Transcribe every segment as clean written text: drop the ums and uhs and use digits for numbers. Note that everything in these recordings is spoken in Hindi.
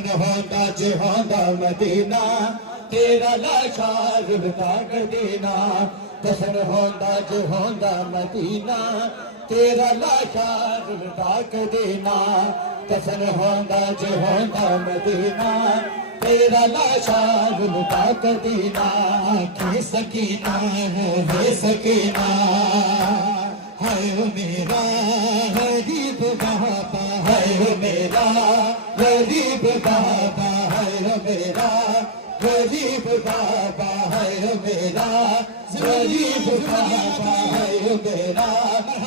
कफन होंदा जो होंदा मदीना, तेरा लाशा रुलता कर देना। कफन होंदा जो होंदा मदीना, तेरा लाशा रुलता कर देना। कफन होंदा जो होंदा मदीना, तेरा लाशा रुलता कर देना। के सकीना है सकीना, हाय मेरा गरीब बाबा, हाय मेरा गरीब बाबा, हाय मेरा गरीब बाबा, हाय मेरा गरीब बाबा, हाय मेरा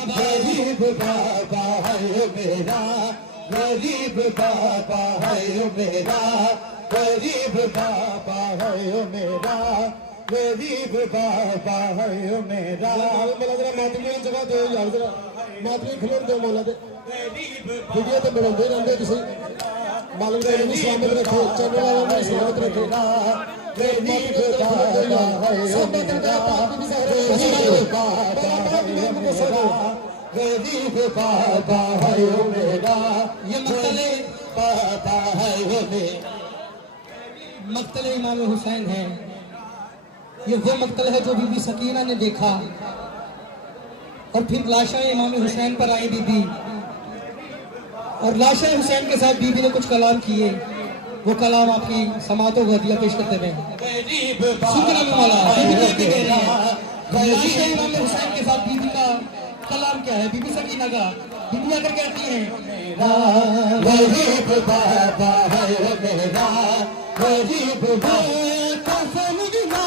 गरीब बाबा, हाय मेरा गरीब बाबा, हाय मेरा गरीब बाबा, हाय मेरा गरीब बाबा, हाय मेरा। मेरा जरा मातमी जगह दो यार, जरा मातमी खिलोन दो मौला दे। वीडियो तो बनाते रहते किसी मालूम नहीं, सलामत रखे चैनल वालों ने सलामत रखे। गरीब बाबा, हाय मेरा गरीब बाबा, हाय मेरा गरीब बाबा, हाय मेरा। ये मक्तले बाबा, हाय मेरा मक्तले इमाम हुसैन है। ये वो मक्तल है जो बीबी सकीना ने देखा और फिर लाशा इमाम हुसैन पर आई बीबी, और लाशा हुसैन के साथ बीबी ने कुछ कलाम किए। वो कलाम आपकी समातों को हदिया पेश करते हैं। लाशा इमाम हुसैन के साथ बीबी का कलाम क्या है? बीबी सकीना का बीबी आकर कहती है, गरीब बाबा, हाय मेरा गरीब बाबा, कफन बिना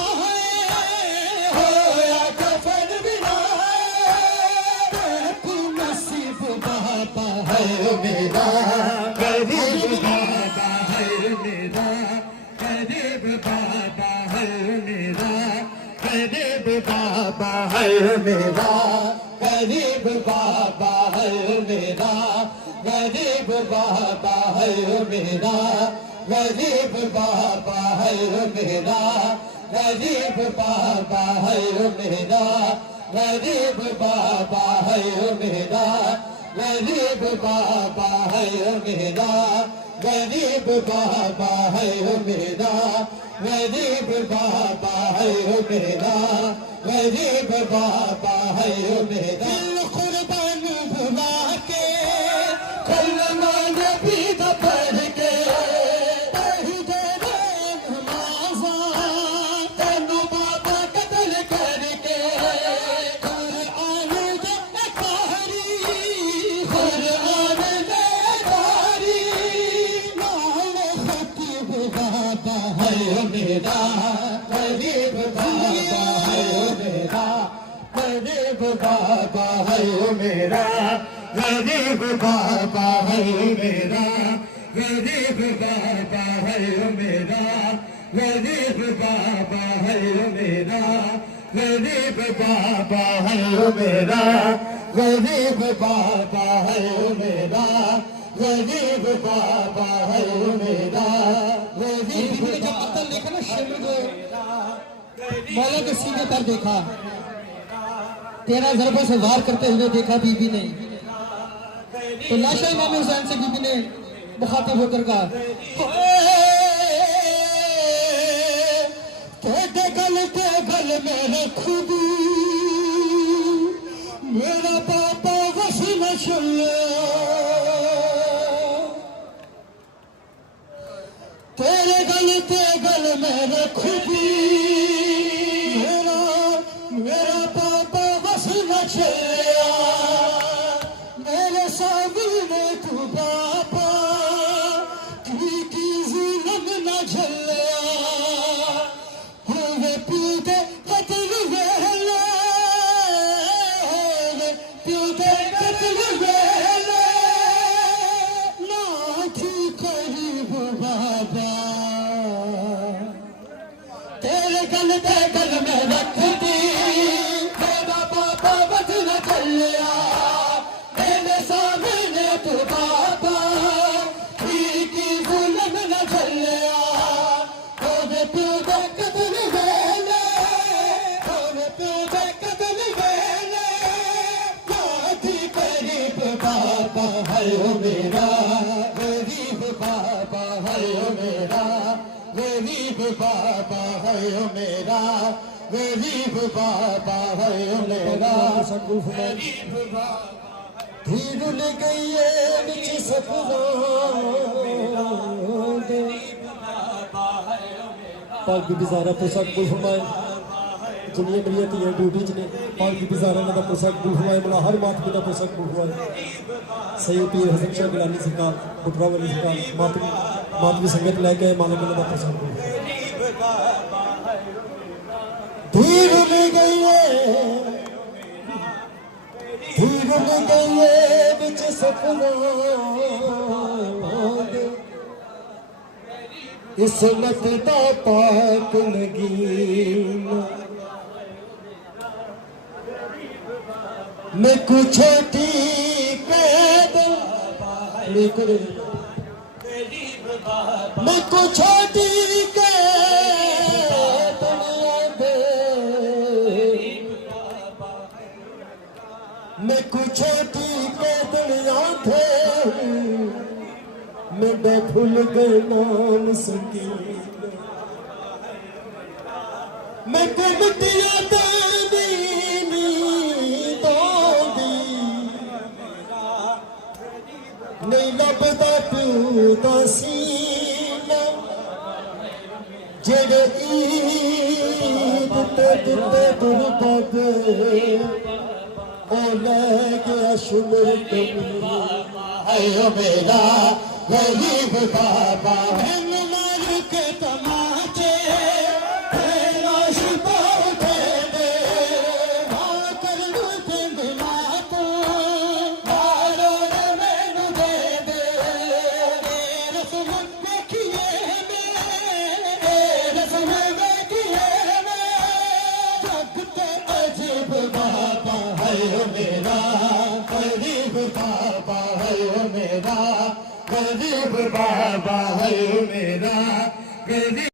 होया कफन बिना नसीब बाबा, हाय मेरा गरीब बाबा, हाय मेरा गरीब बाबा, हाय मेरा गरीब बाबा, हाय मेरा गरीब बाबा, हाय मेरा गरीब बाबा, हाय मेरा गरीब बाबा, हाय मेरा गरीब बाबा, हाय मेरा गरीब बाबा, हाय मेरा गरीब बाबा, हाय मेरा गरीब बाबा, हाय मेरा गरीब बाबा, हाय मेरा गरीब बाबा, हाय मेरा। कुर्बान भुला के कलमा नबी दा पढ़ के पढ़ दे नमाज़ा, तेनू बाबा कतल करके कुरआन दे कारी, कुरआन दे कारी नाल खतीब बाबा, हाय मेरा गरीब बाबा, हाय मेरा गरीब बाबा, हाय मेरा गरीब बाबा, हाय मेरा गरीब बाबा, हाय मेरा गरीब बाबा, हाय मेरा गरीब बाबा, हाय मेरा गरीब बाबा, हाय मेरा गरीब बाबा, हाय मेरा गरीब। जब कत्ल देखा ना शेर को मौला के सीने पर देखा, 13 ज़रबों से वार करते हुए देखा बीबी ने, तो लाशा इमाम हुसैन से बीबी ने मुखातिब होकर कहा, ते गल मेरे खुदी मेरा पापा वस न चले, तेरे गल मेरे खुदी मेरा पापा वस न चलिया, मेरे सामने तू बापा की जुल्म न झलिया, होवे प्यू दे कतल वेले, होवे प्यू दे कतल वेले ना थी करीब बाबा, तेरे गल में रख दी मेरा बाबा बच न चलिया, मेरे सामने तू बाबा की जुल्म न झलिया, होवे प्यू दे कतल वेले, होवे प्यू दे कतल वेले ना थी करीब बाबा, हाय मेरा गरीब बाबा, हाय गरीब बाबा है ओ मेरा, गरीब बाबा है ओ मेरा, गरीब बाबा। धीर ले गई है बिच सफरों दे, पाक बीबी ज़हरा पुरसा कबूल फरमाए। जिन्नियां मेरियां धीआं ड्यूटी च ने, पाक बीबी ज़हरा दा पुरसा कबूल फरमाए। मला हर मातमी दा पुरसा कबूल फरमाए। सैयद पीर हसन शाह गिलानी सरकार, पुटरा वाली सरकार, मातमी संगत लैके आए, मालिक दा पुरसा कबूल। धीर ले गई है, धीर ले गई है बिच सपनों दे, इस नकदा पाक नगीना मैं कुछ छोटी पैदल, मैं कुछ छोटी के दुनिया दे, मैं कुछ छोटी के दुनिया थे, मैं भूल गए नाम सकी, मैं को मिट्टिया दादी दोंदी, नहीं लभदा प्यू दा सीना, जेड़े ईद ते दिते दुर्बद ओ ले गया शुमर कमी है ओ मेरा, गरीब बाबा है। मुबारक तमाचे लाश उठे दे, मां कर दे तो मारो मैनू दे दे, रस्म देखिए मेरे, रस्म देखिए जग ते अजीब बाबा है ओ मेरा, गरीब बाबा है ओ मेरा, गरीब बाबा है मेरा, गरीब।